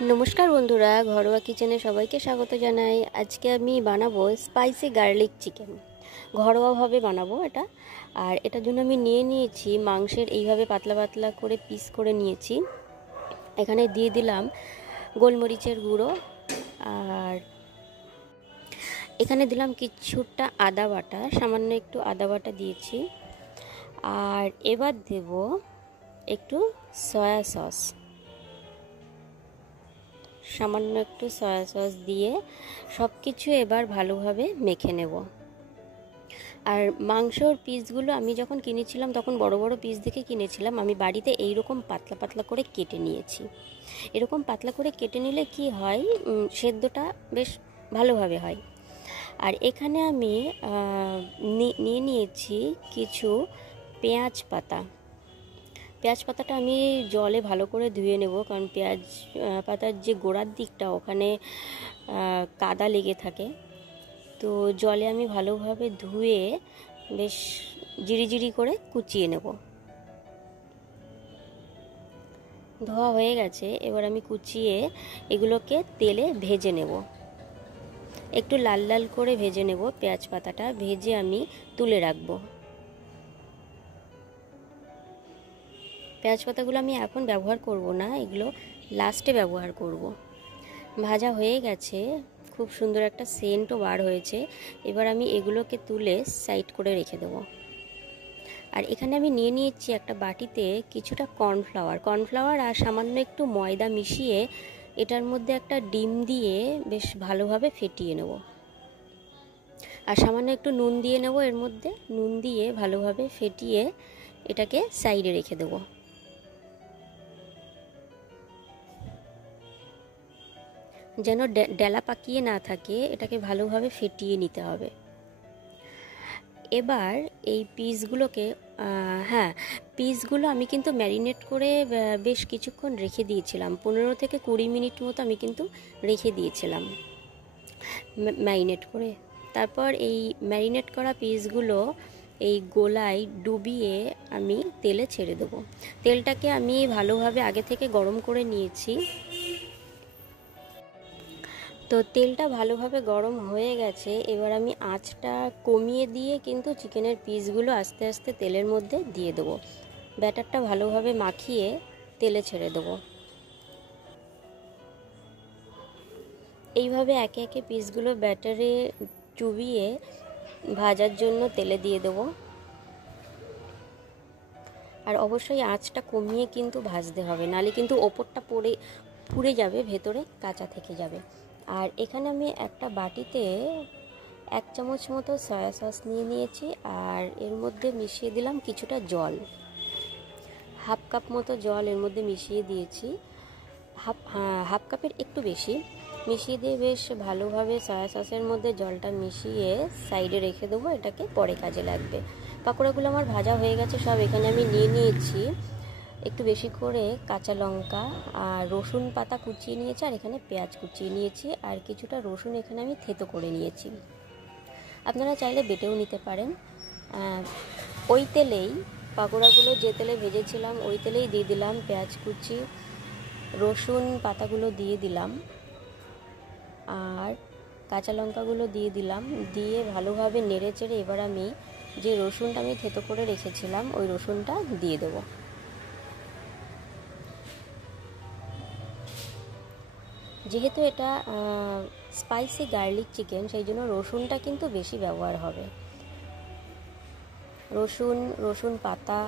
नमस्कार बंधुरा घरोया किचेने सबाइके स्वागत जानाई। आज के आमी बानाबो स्पाइसी गार्लिक चिकेन। घरोया भावे बानाबो एटा। और एटार जोन्नो आमी निये नियेछि मांसेर एइभावे पातला पातला करे पिस करे नियेछि। एखाने दिये दिलाम गोलमरिचेर गुड़ो और एखाने दिलाम किछुटा आदा बाटा, सामान्य एकटु आदा बाटा दियेछि। और एबार देबो एकटु सया सस, सामान्य एकटु सया सस दिए सबकिछु एबार भालोभावे मेखे नेब। और मांसर पिसगुलो आमी जखन किनेछिलाम तखन बड़ बड़ पिस देखे किनेछिलाम। आमी बाड़ीते एई रकम पातला पातला करे केटे नियेछि। एरकम पातला करे केटे निले कि हय सेद्धटा बेश भालोभावे हय। और एखाने आमी निये नियेछि किछु पेঁয়াজ पाता। पेঁয়াজ पाताटा आमी जले भालो करे धुए नेब, कारण पेঁয়াজ पातार जे गोड़ार दिकटा ओखाने कादा लेगे थाके। तो जले आमी भालोभावे धुए बेश जिरि जिरि करे कुचिए नेब। धोया हये गेछे, एबार आमी कुचिए एगुलोके तेले भेजे नेब। एकटु लाल लाल करे भेजे नेब। पेঁয়াজ पाताटा भेजे आमी तुले राखबो। पेঁয়াজ पातागुलो आमी एखन व्यवहार करब ना, एगुलो लास्टे व्यवहार करब। भाजा हये गेछे, खूब सुंदर एकटा सेंटो बार हयेछे। एबार आमी एगुलोके तुले साइड करे रेखे देब। और एखाने आमी निये नियेछि एकटा बाटीते किछुटा कर्नफ्लावर और सामान्य एकटु मयदा मिशिए एटार मध्य एकटा डिम दिए बेश भालोभावे फेटिए नेब। और सामान्य एकटु नुन दिए नेब। एर मध्य नुन दिए भालोभावे फेटिए एटाके साइडे रेखे देब। जेन डेला पाकिए ना थाके, एटाके भालोभावे फेटिए निते होबे। एबार এই পিসগুলোকে পিসগুলো আমি কিন্তু ম্যারিনেট করে বেশ কিছুক্ষণ রেখে দিয়েছিলাম। 15 থেকে 20 মিনিট মতো আমি কিন্তু রেখে দিয়েছিলাম ম্যারিনেট করে। তারপর এই ম্যারিনেট করা পিসগুলো এই গোলায় ডুবিয়ে আমি তেলে ছেড়ে দেব। তেলটাকে আমি ভালোভাবে আগে থেকে গরম করে নিয়েছি। तो तेलटा भालोभावे गरम हये गेछे। एबार आमी आँचटा कमिए दिए किन्तु चिकेनेर पिसगुलो आस्ते आस्ते तेलेर मध्य दिए देब। बैटारटा भालोभावे माखिए तेले छेड़े देब। এইভাবে একে একে পিসগুলো ব্যাটারে চুবিয়ে ভাজার জন্য তেলে দিয়ে দেব। আর অবশ্যই আঁচটা কমিয়ে কিন্তু ভাজতে হবে, নালে কিন্তু ওপরটা পুড়ে যাবে, ভেতরে কাঁচা থেকে যাবে। আর এখানে আমি একটা বাটিতে 1 চামচ মতো সয়া সস নিয়ে নিয়েছি। আর এর মধ্যে মিশিয়ে দিলাম কিছুটা জল, হাফ কাপ মতো জল এর মধ্যে মিশিয়ে দিয়েছি। হাফ কাপের একটু বেশি মিশিয়ে দিয়ে বেশ ভালোভাবে সয়া সসের মধ্যে জলটা মিশিয়ে সাইডে রেখে দেবো। এটাকে পরে কাজে লাগবে। পাকোড়াগুলো আমার ভাজা হয়ে গেছে সব। এখানে আমি নিয়ে নিয়েছি একটু বেশি করে কাঁচা লঙ্কা আর রসুন পাতা কুচিয়ে নিয়েছি। আর এখানে পেঁয়াজ কুচিয়ে নিয়েছি। আর কিছুটা রসুন এখানে আমি থেতো করে নিয়েছি। আপনারা চাইলে বেটেও নিতে পারেন। ওই তেলেই পাকোড়াগুলো যে তেলে ভেজেছিলাম ওই তেলেই দিয়ে দিলাম পেঁয়াজ কুচি, রসুন পাতাগুলো দিয়ে দিলাম আর কাঁচা লঙ্কাগুলো দিয়ে দিলাম। দিয়ে ভালোভাবে নেড়ে চেড়ে এবার আমি যে রসুনটা আমি থেতো করে রেখেছিলাম ওই রসুনটা দিয়ে দেবো। যেহেতু এটা স্পাইসি গার্লিক চিকেন সেই জন্য রসুনটা কিন্তু বেশি ব্যবহার হবে। রসুন পাতা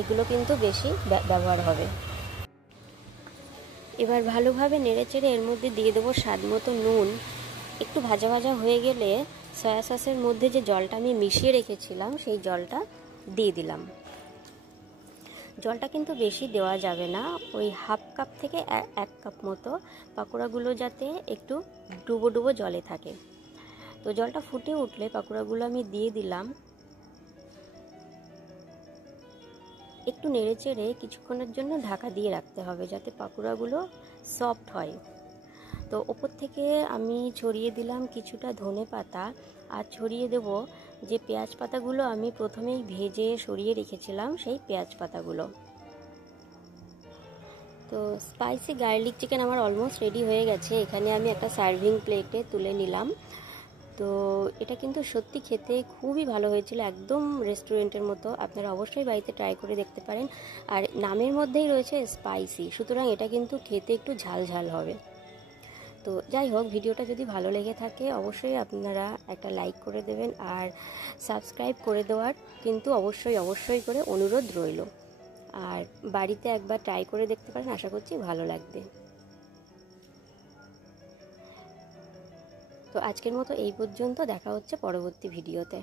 এগুলো কিন্তু বেশি ব্যবহার হবে। এবার ভালোভাবে নেড়েচেড়ে এর মধ্যে দিয়ে দেবো স্বাদ মতো নুন। একটু ভাজা ভাজা হয়ে গেলে সয়া সসের মধ্যে যে জলটা আমি মিশিয়ে রেখেছিলাম সেই জলটা দিয়ে দিলাম। জলটা কিন্তু বেশি দেওয়া যাবে না, ওই হাফ কাপ থেকে 1 কাপ মতো, পাকোড়াগুলো যাতে একটু ডুবো ডুবো জলে থাকে। তো জলটা ফুটে উঠলে পাকোড়াগুলো আমি দিয়ে দিলাম। একটু নেড়েচেড়ে কিছুক্ষণের জন্য ঢাকা দিয়ে রাখতে হবে যাতে পাকোড়াগুলো সফট হয়। তো ওপর থেকে আমি ছড়িয়ে দিলাম কিছুটা ধনে পাতা আর ছড়িয়ে দেব যে পেঁয়াজ পাতাগুলো আমি প্রথমেই ভেজে সরিয়ে রেখেছিলাম সেই পেঁয়াজ পাতাগুলো। তো স্পাইসি গার্লিক চিকেন আমার অলমোস্ট রেডি হয়ে গেছে। এখানে আমি একটা সার্ভিং প্লেটে তুলে নিলাম। তো এটা কিন্তু সত্যি খেতে খুবই ভালো হয়েছিল, একদম রেস্টুরেন্টের মতো। আপনারা অবশ্যই বাড়িতে ট্রাই করে দেখতে পারেন। আর নামের মধ্যেই রয়েছে স্পাইসি, সুতরাং এটা কিন্তু খেতে একটু ঝাল ঝাল হবে। তো যাই হোক, ভিডিওটা যদি ভালো লেগে থাকে অবশ্যই আপনারা একটা লাইক করে দেবেন, আর সাবস্ক্রাইব করে দেওয়ার কিন্তু অবশ্যই করে অনুরোধ রইল। আর বাড়িতে একবার ট্রাই করে দেখতে পারেন, আশা করছি ভালো লাগবে। তো আজকের মতো এই পর্যন্ত, দেখা হচ্ছে পরবর্তী ভিডিওতে।